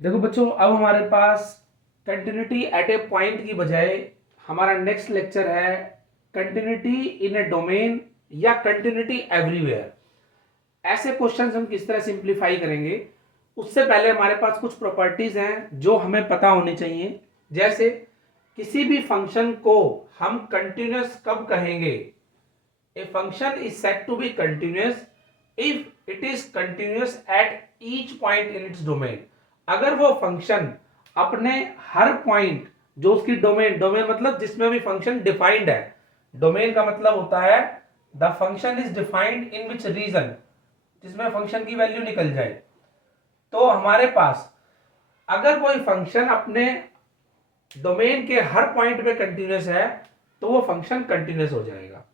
देखो बच्चों, अब हमारे पास कंटिन्यूटी एट ए पॉइंट की बजाय हमारा नेक्स्ट लेक्चर है कंटिन्यूटी इन ए डोमेन या कंटिन्यूटी एवरीवेयर। ऐसे क्वेश्चंस हम किस तरह सिंप्लीफाई करेंगे, उससे पहले हमारे पास कुछ प्रॉपर्टीज हैं जो हमें पता होनी चाहिए। जैसे किसी भी फंक्शन को हम कंटिन्यूस कब कहेंगे? A function is said to be continuous if it is continuous at each point in its domain। अगर वो फंक्शन अपने हर पॉइंट जो उसकी डोमेन डोमेन मतलब जिसमें भी फंक्शन डिफाइंड है, डोमेन का मतलब होता है the function is defined in which region, जिसमें फंक्शन की वैल्यू निकल जाए। तो हमारे पास अगर कोई फंक्शन अपने डोमेन के हर पॉइंट पे कंटिन्यूस है तो वो फंक्शन कंटिन्यूस हो जाएगा।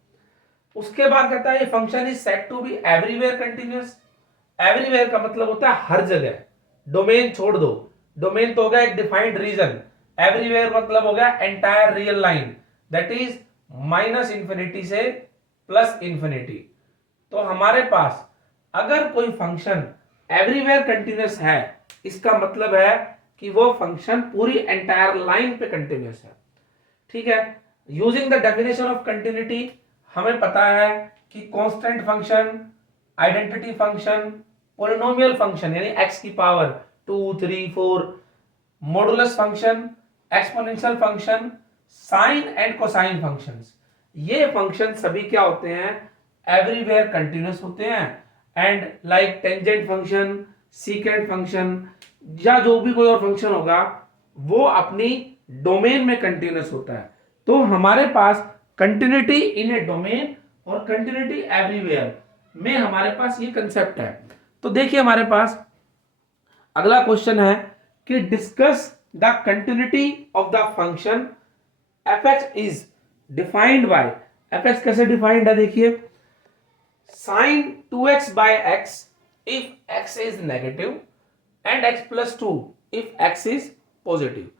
उसके बाद कहता है function is set to be everywhere continuous. Everywhere का मतलब होता है हर जगह, डोमेन छोड़ दो, डोमेन तो हो गया एक डिफाइंड रीजन, एवरीवेयर मतलब हो गया entire real line, that is minus infinity से प्लस इंफिनिटी। तो हमारे पास अगर कोई फंक्शन एवरीवेयर कंटिन्यूस है, इसका मतलब है कि वो फंक्शन पूरी एंटायर लाइन पे कंटिन्यूस है। ठीक है। Using the definition of continuity हमें पता है कि constant function, identity function, polynomial function यानी x की power 2 3 4, modulus function, exponential function, sine and cosine functions, ये फंक्शन सभी क्या होते हैं? एवरीवेयर कंटिन्यूस होते हैं। And like tangent function, secant function या जो भी कोई और फंक्शन होगा वो अपनी डोमेन में कंटिन्यूस होता है। तो हमारे पास कंटिन्यूटी इन ए डोमेन और कंटिन्यूटी एवरीवेयर में हमारे पास ये कंसेप्ट है। तो देखिए हमारे पास अगला क्वेश्चन है कि discuss the continuity of the function F X is defined by. F X कैसे डिफाइंड है? देखिए sine 2x by x if x is negative and x plus 2 if x is positive.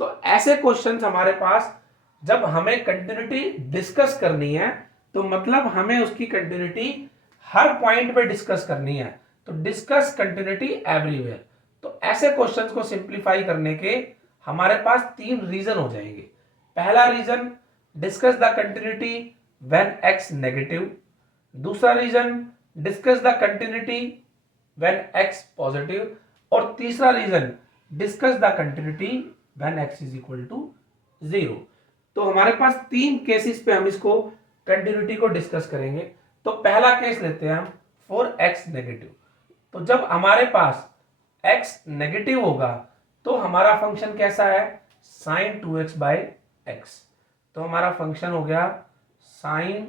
तो ऐसे क्वेश्चंस हमारे पास जब हमें कंटिन्यूटी डिस्कस करनी है तो मतलब हमें उसकी कंटिन्यूटी हर पॉइंट पे डिस्कस करनी है, तो डिस्कस कंटिन्यूटी एवरीवेयर। तो ऐसे क्वेश्चंस को सिंप्लीफाई करने के हमारे पास तीन रीजन हो जाएंगे। पहला reason, discuss the continuity when x negative. दूसरा reason, discuss the continuity when x positive. और तीसरा reason, discuss the continuity when x is equal to 0। तो हमारे पास तीन केसेस पे हम इसको कंटिन्यूटी को डिस्कस करेंगे। तो पहला केस लेते हैं हम फॉर x नेगेटिव। तो जब हमारे पास x नेगेटिव होगा तो हमारा फंक्शन कैसा है? Sine 2x by x. तो हमारा फंक्शन हो गया sine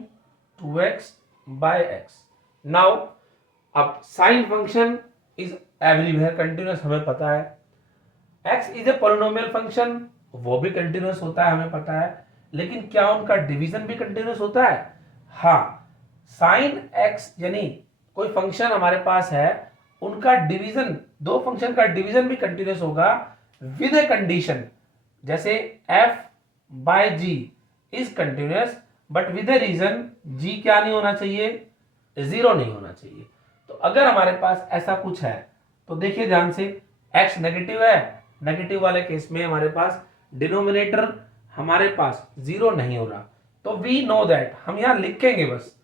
2x by x. Now अब sine function is everywhere continuous, हमें पता है। x is a polynomial function, वो भी कंटिन्यूस होता है, हमें पता है। लेकिन क्या उनका डिवीजन भी कंटिन्यूस होता है? हाँ, साइन x यानी कोई फंक्शन हमारे पास है, उनका डिवीजन, दो फंक्शन का डिवीजन भी कंटिन्यूस होगा विद ए कंडीशन। जैसे f by g is continuous but with a region, g क्या नहीं होना चाहिए? 0 नहीं होना चाहिए। तो अगर हमारे पास ऐसा कुछ है तो देखिए ध्यान से, x नेगेटिव है, नेगेटिव वाले केस में हमारे पास डिनोमिनेटर हमारे पास 0 नहीं हो रहा। तो वी नो दैट, हम यहां लिखेंगे बस,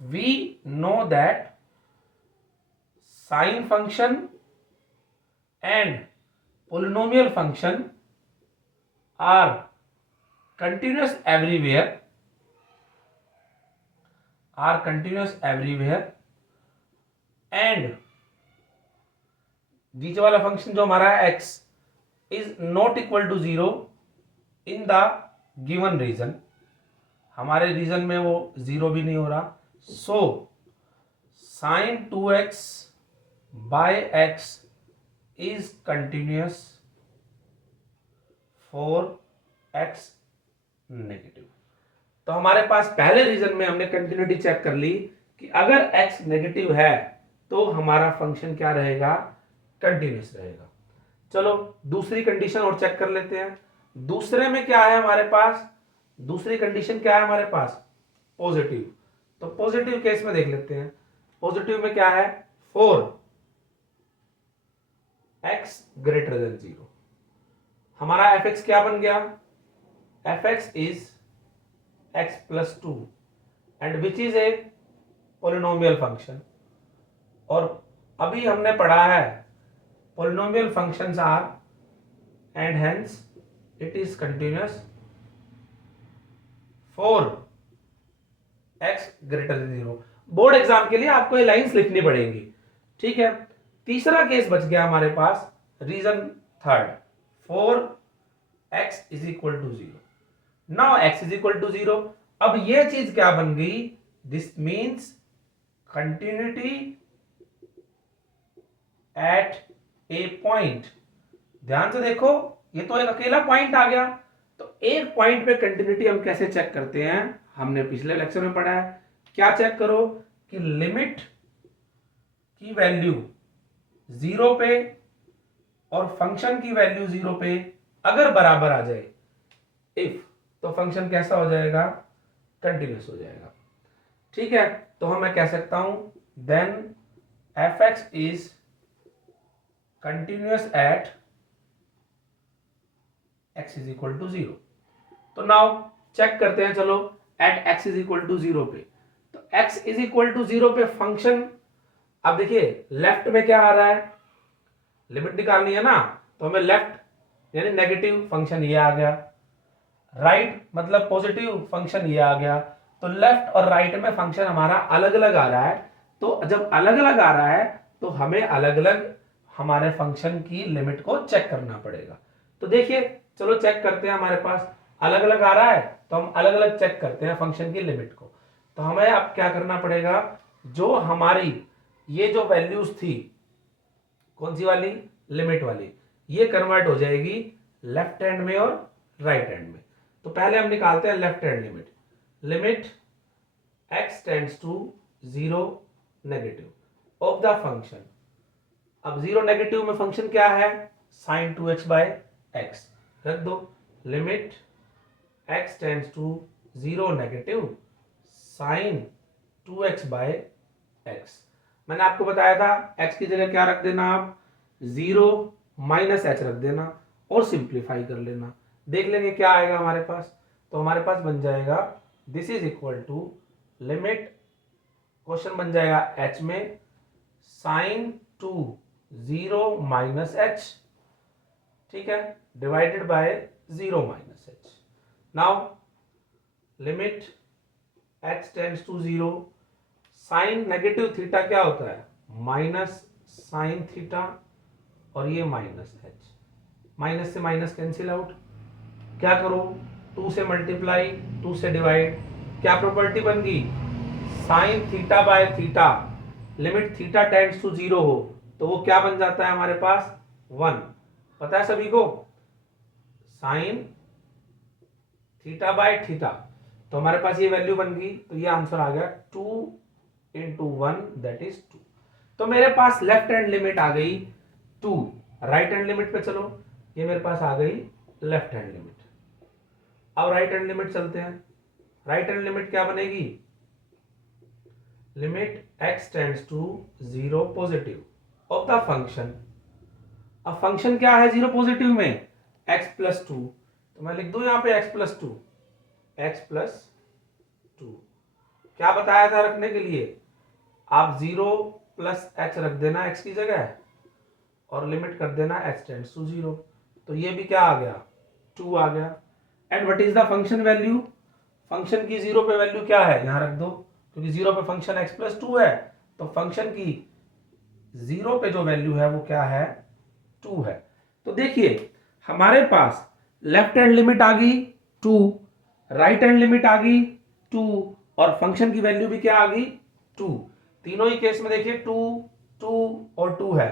we know that sine function and polynomial function are continuous everywhere, are continuous everywhere and बीच वाला फंक्शन जो हमारा है x is not equal to 0 in the given region. हमारे रीजन में वो 0 भी नहीं हो रहा। So sine 2x by x is continuous for x negative. तो हमारे पास पहले रीजन में हमने कंटिन्यूटी चेक कर ली कि अगर x नेगेटिव है तो हमारा फंक्शन क्या रहेगा? कंटिन्यूस रहेगा। चलो दूसरी कंडीशन और चेक कर लेते हैं। दूसरे में क्या है हमारे पास? दूसरी कंडीशन क्या है हमारे पास? पॉजिटिव। तो पॉजिटिव केस में देख लेते हैं। पॉजिटिव में क्या है? 4 x ग्रेटर देन 0। हमारा fx क्या बन गया? fx is x plus 2 and which is a polynomial function. और अभी हमने पढ़ा है polynomial functions are and hence it is continuous for x greater than 0। Board exam के लिए आपको ये लाइंस लिखनी पड़ेंगी, ठीक है। तीसरा केस बच गया हमारे पास, region third, for x is equal to 0। Now x is equal to 0। अब ये चीज क्या बन गई? This means continuity at a point. ध्यान से देखो, ये तो एक अकेला पॉइंट आ गया। तो एक पॉइंट पे कंटिन्यूटी हम कैसे चेक करते हैं? हमने पिछले लेक्चर में पढ़ा है। क्या चेक करो कि लिमिट की वैल्यू 0 पे और फंक्शन की वैल्यू 0 पे अगर बराबर आ जाए, इफ, तो फंक्शन कैसा हो जाएगा? कंटिन्यूअस हो जाएगा, ठीक है। तो हम मैं कह सकता हूं then fx is continuous at x is equal to 0। तो नाउ चेक करते हैं, चलो, at x is equal to 0 पे। तो x इज इक्वल टू 0 पे फंक्शन, अब देखिए लेफ्ट में क्या आ रहा है, लिमिट निकालनी है ना, तो हमें लेफ्ट यानी नेगेटिव फंक्शन ये आ गया, राइट मतलब पॉजिटिव फंक्शन ये आ गया। तो लेफ्ट और राइट में फंक्शन हमारा अलग अलग आ रहा है। तो जब अलग अलग आ रहा है तो हमें अलग अलग हमारे फंक्शन की लिमिट को चेक करना पड़ेगा। तो देखिए, चलो चेक करते हैं, हमारे पास अलग अलग आ रहा है तो हम अलग अलग चेक करते हैं फंक्शन की लिमिट को। तो हमें अब क्या करना पड़ेगा, जो हमारी ये जो वैल्यूज थी, कौन सी वाली? लिमिट वाली, ये कन्वर्ट हो जाएगी लेफ्ट हैंड में और राइट हैंड में। तो पहले हम निकालते हैं left hand limit. Limit x tends to 0 negative of the function. अब 0 नेगेटिव में फंक्शन क्या है? साइन 2x बाय x रख दो। Limit x tends to 0 negative sine 2x by x। मैंने आपको बताया था x की जगह क्या रख देना, आप 0 माइनस एच रख देना और सिंप्लीफाई कर लेना, देख लेंगे क्या आएगा हमारे पास। तो हमारे पास बन जाएगा this is equal to limit, question बन जाएगा h में साइन 2 0 माइनस एच, ठीक है, divided by 0 minus H. Now limit h tends to 0, sine negative theta क्या होता है? माइनस साइन थीटा, और ये माइनस एच, माइनस से माइनस कैंसिल आउट। क्या करो, 2 से मल्टीप्लाई 2 से डिवाइड, क्या प्रॉपर्टी बन गई? Sine theta by theta, limit theta tends to 0 हो तो वो क्या बन जाता है हमारे पास? 1। पता है सभी को? साइन थीटा बाय थीटा, तो हमारे पास ये वैल्यू बन गई। तो ये आंसर आ गया 2 इंटू 1 दैट इज 2। तो मेरे पास लेफ्ट हैंड लिमिट आ गई 2। राइट हैंड लिमिट पे चलो, ये मेरे पास आ गई लेफ्ट हैंड लिमिट। अब राइट हैंड लिमिट चलते हैं। राइट हैंड लिमिट क्या बनेगी? Limit x tends to 0 positive of the function. अब फंक्शन क्या है 0 पॉजिटिव में? x plus 2। तो मैं लिख दूं यहां पे x प्लस 2, x प्लस 2। क्या बताया था रखने के लिए? आप 0 प्लस h रख देना x की जगह और लिमिट कर देना h टेंड्स टू 0। तो ये भी क्या आ गया? 2 आ गया। And what is the function value? Function की 0 पे वैल्यू क्या है? यहां रख दो, क्योंकि 0 पे फंक्शन x प्लस 2 है। तो फंक्शन की 0 पे जो वैल्यू है वो क्या है? 2 है। तो देखिए हमारे पास लेफ्ट हैंड लिमिट आ गई 2, राइट हैंड लिमिट आ गई 2, और फंक्शन की वैल्यू भी क्या आ गई? 2। तीनों ही केस में देखिए 2, 2 और 2 है।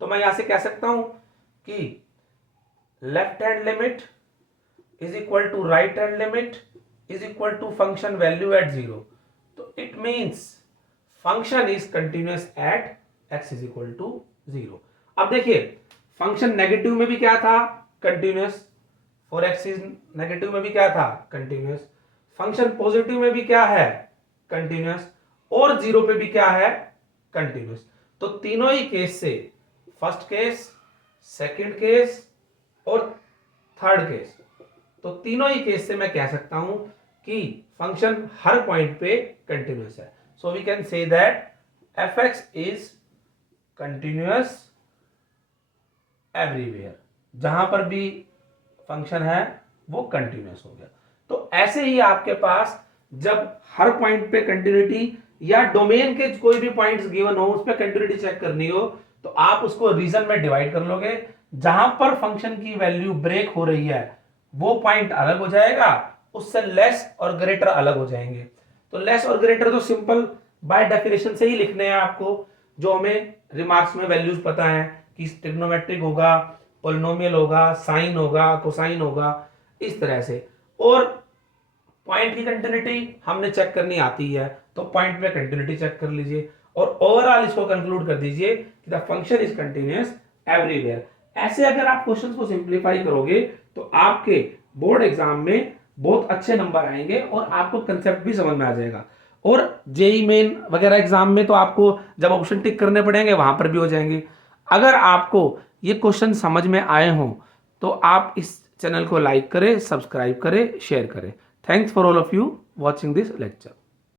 तो मैं यहां से कह सकता हूं कि left hand limit is equal to right hand limit is equal to function value at 0। तो it means function is continuous at x is equal to 0। अब देखिए फंक्शन नेगेटिव में भी क्या था? Continuous. For x is negative में भी क्या था? कंटिन्यूअस। फंक्शन पॉजिटिव में भी क्या है? कंटिन्यूअस। और 0 पे भी क्या है? कंटिन्यूअस। तो तीनों ही केस से, फर्स्ट केस, सेकंड केस और थर्ड केस, तो तीनों ही केस से मैं कह सकता हूं कि फंक्शन हर पॉइंट पे कंटिन्यूअस है। So we can say that F X is continuous everywhere, जहां पर भी फंक्शन है वो कंटिन्यूअस हो गया। तो ऐसे ही आपके पास जब हर पॉइंट पे कंटिन्यूटी या डोमेन के कोई भी पॉइंट्स गिवन हो उस पर कंटिन्यूटी चेक करनी हो, तो आप उसको रीजन में डिवाइड कर लोगे। जहां पर फंक्शन की वैल्यू ब्रेक हो रही है वो पॉइंट अलग हो जाएगा, उससे लेस और ग्रेटर अलग हो जाएंगे। तो लेस और ग्रेटर तो सिंपल बाय डेफिनेशन से ही लिखने हैं आपको, जो हमें रिमार्क्स में वैल्यूज पता है कि ट्रिग्नोमेट्रिक होगा, पोलिनोमियल होगा, साइन होगा, कोसाइन होगा, इस तरह से। और पॉइंट की कंटिन्यूटी हमने चेक करनी आती है, तो पॉइंट में कंटिन्यूटी चेक कर लीजिए और ओवरऑल इसको कंक्लूड कर दीजिए कि the function is continuous everywhere. ऐसे अगर आप क्वेश्चंस को सिंप्लीफाई करोगे तो आपके बोर्ड एग्जाम में बहुत अच्छे नंबर आएंगे और आपको कंसेप्ट भी समझ में आ जाएगा। और जेई मेन वगैरह एग्जाम में तो आपको जब ऑप्शन टिक करने पड़ेंगे वहां पर भी हो जाएंगे। अगर आपको ये क्वेश्चन समझ में आए हों तो आप इस चैनल को लाइक करें, सब्सक्राइब करें, शेयर करें। Thanks for all of you watching this lecture.